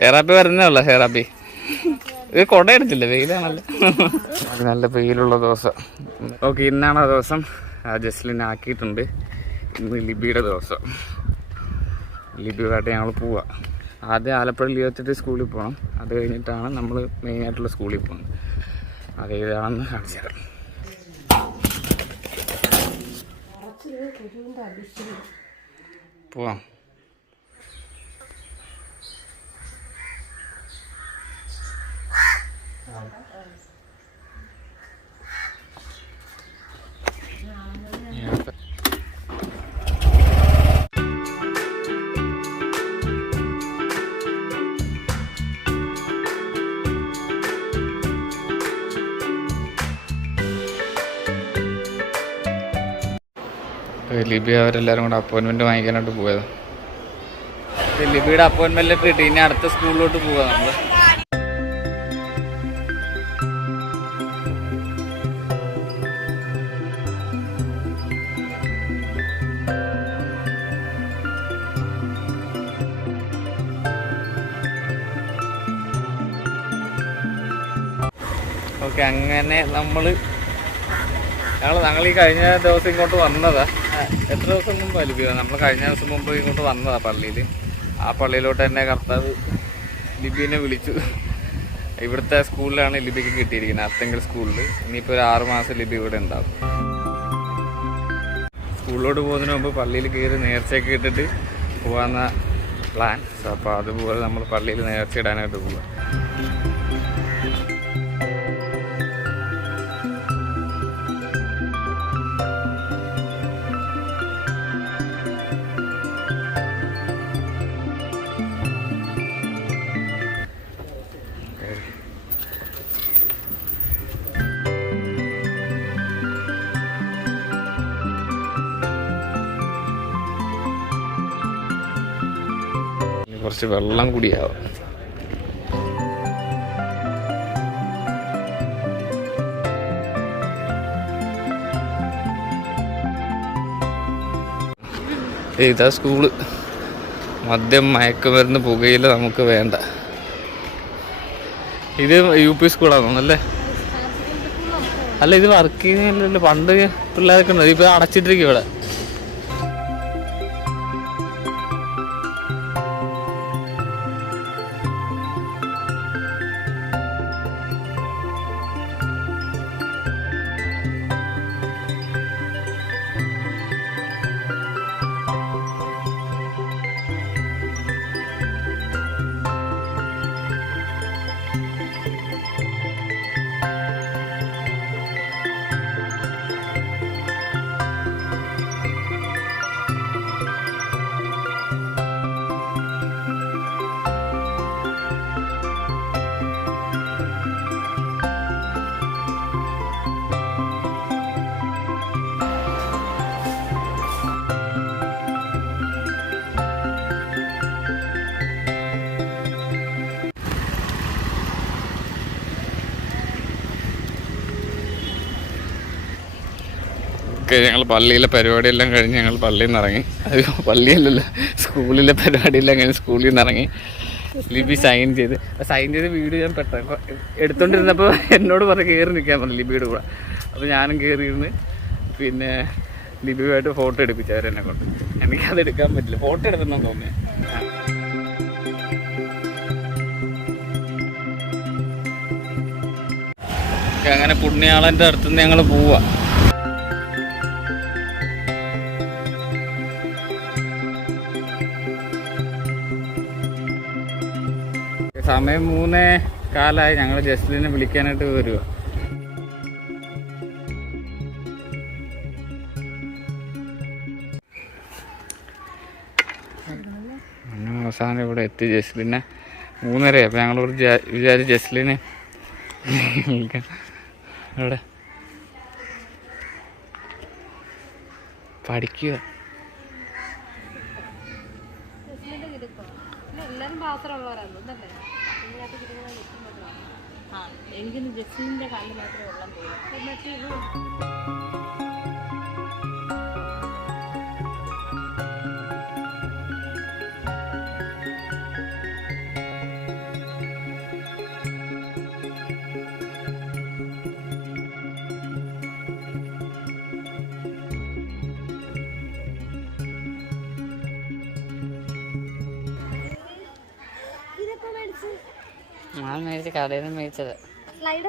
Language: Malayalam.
ഷേറാപ്പി വരുന്നല്ല. ഷേറാപ്പി ഇത് കൊട എടുത്തില്ല, വെയിലാണല്ലോ. നല്ല വെയിലുള്ള ദിവസം. ഓക്കെ, ഇന്നാണ് ആ ദിവസം. ജസ്ലിനെ ആക്കിയിട്ടുണ്ട്. ഇന്ന് ലിബിയുടെ ദിവസം. ലിബിയുമായിട്ട് ഞങ്ങൾ പോവാം. ആദ്യം ആലപ്പുഴ ലിയോത്തിട്ട് സ്കൂളിൽ പോകണം. അത് കഴിഞ്ഞിട്ടാണ് നമ്മൾ മെയിനായിട്ടുള്ള സ്കൂളിൽ പോകുന്നത്. അത് ഏതാണെന്ന് കാണിച്ചു തരാം. പോവാം. ലിബി അവരെല്ലാവരും കൂടെ അപ്പോയിൻമെൻറ്റ് വാങ്ങിക്കാനായിട്ട് പോയത്. ലിബിയുടെ അപ്പോയിൻമെൻറ്റ് കിട്ടി. ഇനി അടുത്ത സ്കൂളിലോട്ട് പോവാം നമ്മൾ. ഓക്കെ, അങ്ങനെ ഞങ്ങൾ ഈ കഴിഞ്ഞ ദിവസം ഇങ്ങോട്ട് വന്നതാ. എത്ര ദിവസം മുമ്പ് ലിബിയ നമ്മൾ കഴിഞ്ഞ ദിവസം മുമ്പ് ഇങ്ങോട്ട് വന്നതാ പള്ളിയിൽ. ആ പള്ളിയിലോട്ട് തന്നെ കർത്താവ് ലിബിനെ വിളിച്ചു. ഇവിടുത്തെ സ്കൂളിലാണ് ലിബിക്ക് കിട്ടിയിരിക്കുന്നത്, അത്തെങ്കിൽ സ്കൂളിൽ. ഇനിയിപ്പോൾ ഒരു 6 മാസം ലിബി ഇവിടെ ഉണ്ടാവും. സ്കൂളിലോട്ട് പോകുന്നതിന് മുമ്പ് പള്ളിയിൽ കയറി നേർച്ചയൊക്കെ ഇട്ടിട്ട് പോകാമെന്ന പ്ലാൻ. അപ്പോൾ അതുപോലെ നമ്മൾ പള്ളിയിൽ നേർച്ച ഇടാനായിട്ട് പോവുക. കുറച്ച് വെള്ളം കുടിയാവും. ഇതാ സ്കൂള്. മദ്യം, മയക്കുമരുന്ന്, പുകയില നമുക്ക് വേണ്ട. ഇത് UP സ്കൂളാണോ അല്ലേ? അല്ല, ഇത് വർക്ക് ചെയ്യുന്നില്ലല്ലോ. പണ്ട് പിള്ളേരൊക്കെ ഉണ്ട്, ഇപ്പൊ അടച്ചിട്ടിരിക്കും ഇവിടെ. ഞങ്ങൾ പള്ളിയിലെ പരിപാടിയെല്ലാം കഴിഞ്ഞ് ഞങ്ങൾ പള്ളിയിൽ നിന്ന് ഇറങ്ങി. പള്ളിയിലല്ല, സ്കൂളിലെ പരിപാടിയെല്ലാം കഴിഞ്ഞ് സ്കൂളിൽ നിന്ന് ഇറങ്ങി. ലിബി സൈൻ ചെയ്ത് വീഡിയോ ഞാൻ പെട്ടെന്ന് എടുത്തോണ്ടിരുന്നപ്പോൾ എന്നോട് പറഞ്ഞ് കയറി നിൽക്കാൻ പറഞ്ഞു ലിബിയുടെ കൂടെ. അപ്പോൾ ഞാനും കയറിയിരുന്ന് പിന്നെ ലിബിയുമായിട്ട് ഫോട്ടോ എടുപ്പിച്ചു അവരെന്നെ കൊണ്ട്. എനിക്കത് എടുക്കാൻ പറ്റില്ല, ഫോട്ടോ എടുത്തെന്നാണ് തോന്നിയത്. അങ്ങനെ പുണ്യാളൻ്റെ അടുത്തുനിന്ന് ഞങ്ങൾ പോവാ. സമയം 3:15. ഞങ്ങൾ ജസ്ലിനെ വിളിക്കാനായിട്ട് വരുക. അവസാനം ഇവിടെ എത്തി. ജസ്ലിനെ 3:30. അപ്പോൾ ഞങ്ങളോട് വിചാരിച്ച് ജസ്ലിനെ വിളിക്കാം. ഇവിടെ പഠിക്കുക. എനിക്കിന്ന് ജസ്റ്റിൻ്റെ കാലിൽ മാത്രമേ ഉള്ളെന്ന് തോന്നുന്നു. ഞാൻ മേടിച്ച കടയിൽ നിന്ന് മേടിച്ചത്. സ്ലൈഡ്